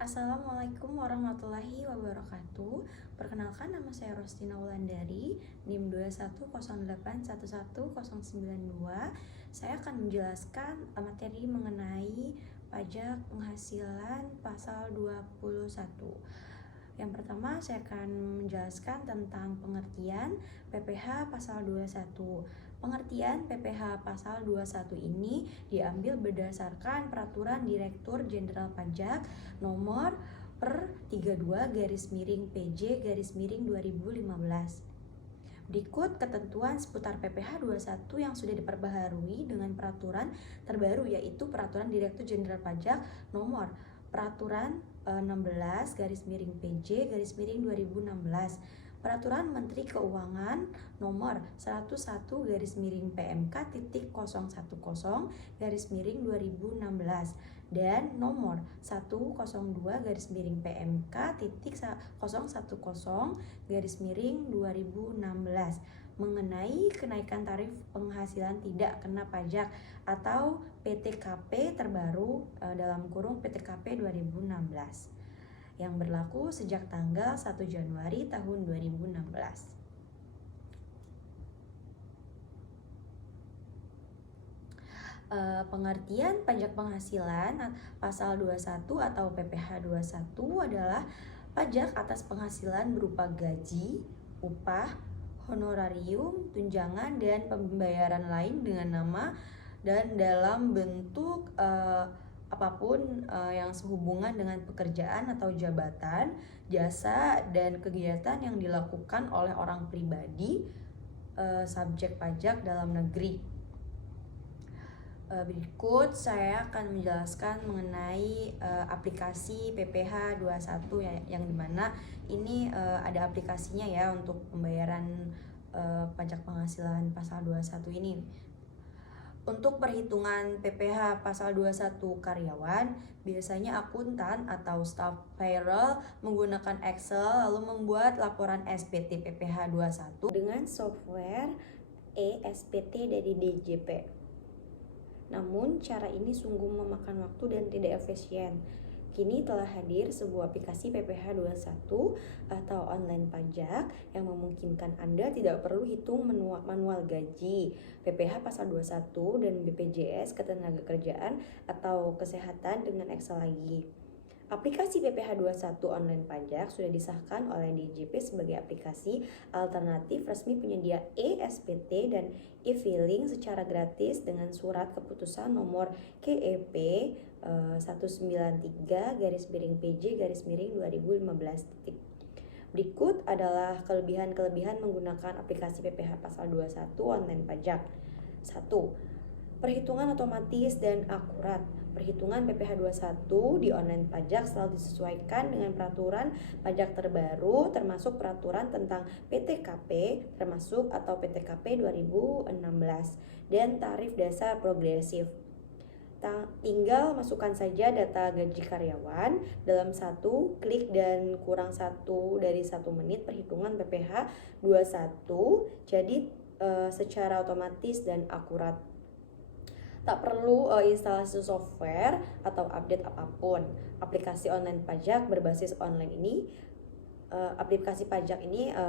Assalamualaikum warahmatullahi wabarakatuh. Perkenalkan, nama saya Rostina Wulandari, NIM 2108111092. Saya akan menjelaskan materi mengenai pajak penghasilan pasal 21. Yang pertama, saya akan menjelaskan tentang pengertian PPh pasal 21. Pengertian PPh pasal 21 ini diambil berdasarkan Peraturan Direktur Jenderal Pajak nomor per 32/PJ/2015. Berikut ketentuan seputar PPh 21 yang sudah diperbaharui dengan peraturan terbaru, yaitu Peraturan Direktur Jenderal Pajak nomor Peraturan 16/PJ/2016, Peraturan Menteri Keuangan nomor 101/PMK.010/2016 dan nomor 102/PMK.010/2016 mengenai kenaikan tarif penghasilan tidak kena pajak atau PTKP terbaru dalam kurung PTKP 2016 yang berlaku sejak tanggal 1 Januari tahun 2016. Pengertian pajak penghasilan pasal 21 atau PPh 21 adalah pajak atas penghasilan berupa gaji, upah, honorarium, tunjangan, dan pembayaran lain dengan nama dan dalam bentuk apapun yang sehubungan dengan pekerjaan atau jabatan, jasa, dan kegiatan yang dilakukan oleh orang pribadi subjek pajak dalam negeri. Berikut saya akan menjelaskan mengenai aplikasi PPh 21 yang dimana ini ada aplikasinya ya untuk pembayaran pajak penghasilan pasal 21 ini. Untuk perhitungan PPh pasal 21 karyawan, biasanya akuntan atau staff payroll menggunakan Excel lalu membuat laporan SPT PPh 21 dengan software eSPT dari DJP. Namun, cara ini sungguh memakan waktu dan tidak efisien. Kini telah hadir sebuah aplikasi PPh 21 atau online pajak yang memungkinkan Anda tidak perlu hitung manual gaji, PPh pasal 21 dan BPJS Ketenagakerjaan atau Kesehatan dengan Excel lagi. Aplikasi PPh 21 online pajak sudah disahkan oleh DJP sebagai aplikasi alternatif resmi penyedia eSPT dan e-filing secara gratis dengan surat keputusan nomor KEP 193/PJ/2015. Berikut adalah kelebihan-kelebihan menggunakan aplikasi PPh pasal 21 online pajak. 1. Perhitungan otomatis dan akurat. Perhitungan PPh 21 di online pajak selalu disesuaikan dengan peraturan pajak terbaru termasuk peraturan tentang PTKP termasuk atau PTKP 2016 dan tarif dasar progresif. Tinggal masukkan saja data gaji karyawan dalam satu klik dan kurang dari 1 menit perhitungan PPh 21 jadi secara otomatis dan akurat. Tak perlu instalasi software atau update apapun. Aplikasi online pajak berbasis online ini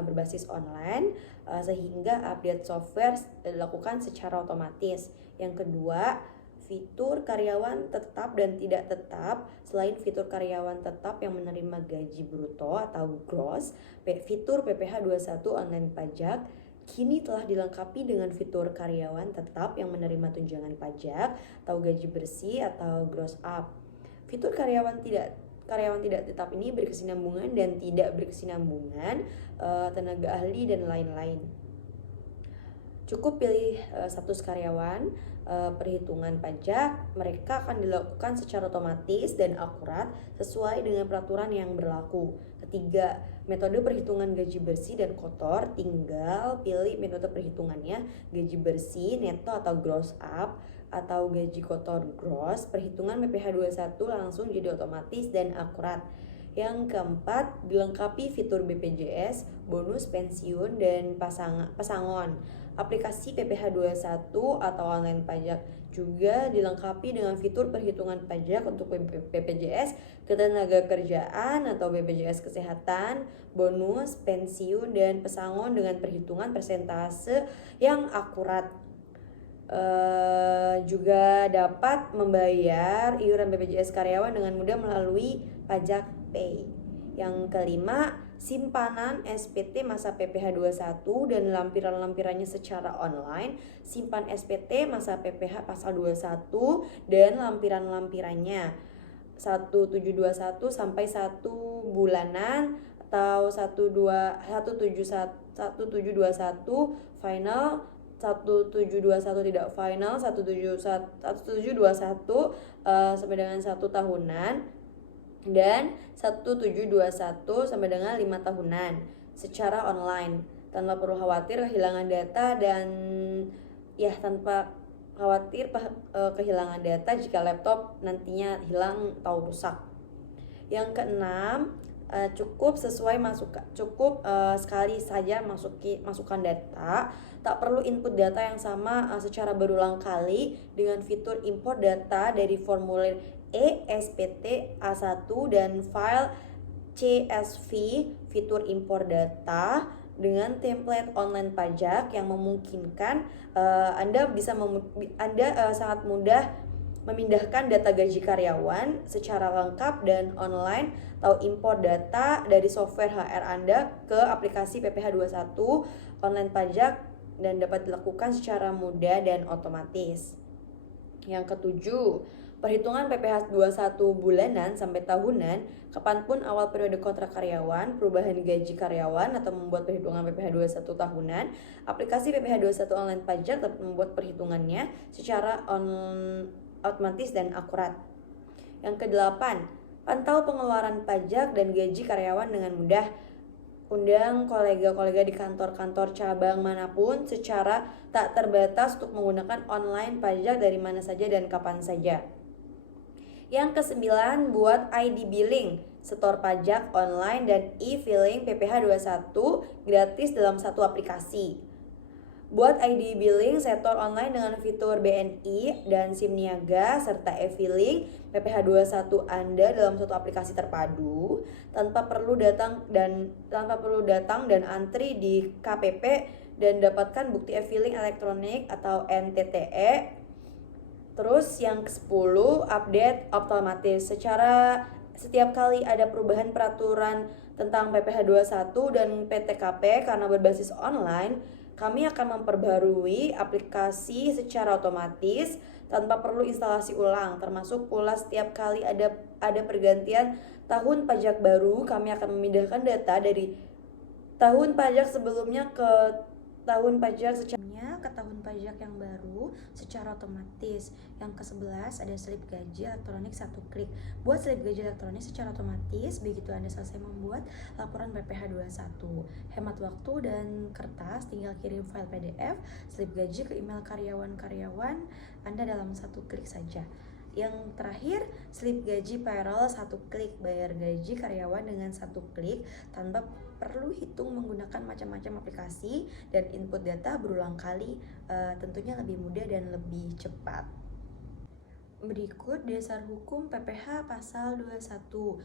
berbasis online sehingga update software dilakukan secara otomatis. Yang kedua, fitur karyawan tetap dan tidak tetap. Selain fitur karyawan tetap yang menerima gaji bruto atau gross, fitur PPh 21 online pajak kini telah dilengkapi dengan fitur karyawan tetap yang menerima tunjangan pajak atau gaji bersih atau gross up. Fitur karyawan tidak tetap ini berkesinambungan dan tidak berkesinambungan, tenaga ahli dan lain-lain. Cukup pilih status karyawan, perhitungan pajak mereka akan dilakukan secara otomatis dan akurat sesuai dengan peraturan yang berlaku. Ketiga, metode perhitungan gaji bersih dan kotor, tinggal pilih metode perhitungannya gaji bersih, neto atau gross up atau gaji kotor gross. Perhitungan PPh 21 langsung jadi otomatis dan akurat. Yang keempat, dilengkapi fitur BPJS, bonus pensiun dan pesangon. Aplikasi PPh 21 atau online pajak juga dilengkapi dengan fitur perhitungan pajak untuk BPJS Ketenagakerjaan atau BPJS Kesehatan, bonus, pensiun, dan pesangon dengan perhitungan persentase yang akurat. Juga dapat membayar iuran BPJS karyawan dengan mudah melalui Pajak Pay. Yang kelima, simpanan SPT masa PPh 21 dan lampiran-lampirannya secara online, simpan SPT masa PPh pasal 21 dan lampiran-lampirannya 1721 sampai 1 bulanan atau 1721 final, 1721 tidak final, 1721 sampai dengan 1 tahunan, dan 1721 sampai dengan 5 tahunan secara online tanpa perlu khawatir kehilangan data dan tanpa khawatir kehilangan data jika laptop nantinya hilang atau rusak. Yang keenam, cukup sekali saja masukkan data, tak perlu input data yang sama secara berulang kali dengan fitur import data dari formulir ESPT A1 dan file CSV fitur impor data dengan template online pajak yang memungkinkan Anda sangat mudah memindahkan data gaji karyawan secara lengkap dan online atau impor data dari software HR Anda ke aplikasi PPh 21 online pajak dan dapat dilakukan secara mudah dan otomatis. Yang ketujuh, perhitungan PPh 21 bulanan sampai tahunan, kapanpun awal periode kontrak karyawan, perubahan gaji karyawan, atau membuat perhitungan PPh 21 tahunan, aplikasi PPh 21 online pajak dapat membuat perhitungannya secara otomatis dan akurat. Yang kedelapan, pantau pengeluaran pajak dan gaji karyawan dengan mudah. Undang kolega-kolega di kantor-kantor cabang manapun secara tak terbatas untuk menggunakan online pajak dari mana saja dan kapan saja. Yang kesembilan, buat ID billing, setor pajak online dan e-filing PPh 21 gratis dalam satu aplikasi. Buat ID billing setor online dengan fitur BNI dan SIM niaga serta e-filing PPh 21 Anda dalam satu aplikasi terpadu tanpa perlu datang dan antri di KPP dan dapatkan bukti e-filing elektronik atau NTTE. Terus yang ke-10, update otomatis. Setiap kali ada perubahan peraturan tentang PPh 21 dan PTKP karena berbasis online, kami akan memperbarui aplikasi secara otomatis tanpa perlu instalasi ulang, termasuk pula setiap kali ada pergantian tahun pajak baru, kami akan memindahkan data dari tahun pajak sebelumnya ke tahun pajak yang baru secara otomatis. Yang ke-11 ada slip gaji elektronik satu klik. Buat slip gaji elektronik secara otomatis begitu Anda selesai membuat laporan PPh 21. Hemat waktu dan kertas, tinggal kirim file PDF slip gaji ke email karyawan Anda dalam satu klik saja. Yang terakhir, slip gaji payroll satu klik, bayar gaji karyawan dengan satu klik tanpa perlu hitung menggunakan macam-macam aplikasi dan input data berulang kali, tentunya lebih mudah dan lebih cepat. Berikut dasar hukum PPh pasal 21.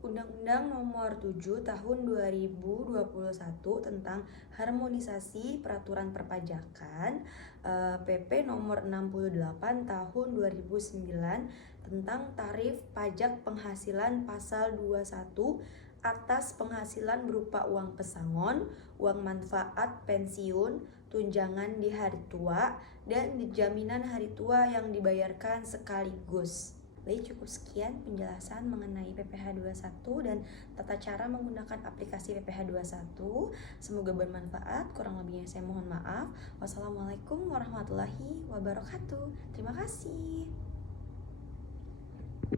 Undang-Undang Nomor 7 Tahun 2021 tentang Harmonisasi Peraturan Perpajakan, PP Nomor 68 Tahun 2009 tentang Tarif Pajak Penghasilan Pasal 21 atas penghasilan berupa uang pesangon, uang manfaat pensiun, tunjangan di hari tua, dan jaminan hari tua yang dibayarkan sekaligus. Baik, cukup sekian penjelasan mengenai PPh 21 dan tata cara menggunakan aplikasi PPh 21. Semoga bermanfaat, kurang lebihnya saya mohon maaf. Wassalamualaikum warahmatullahi wabarakatuh. Terima kasih.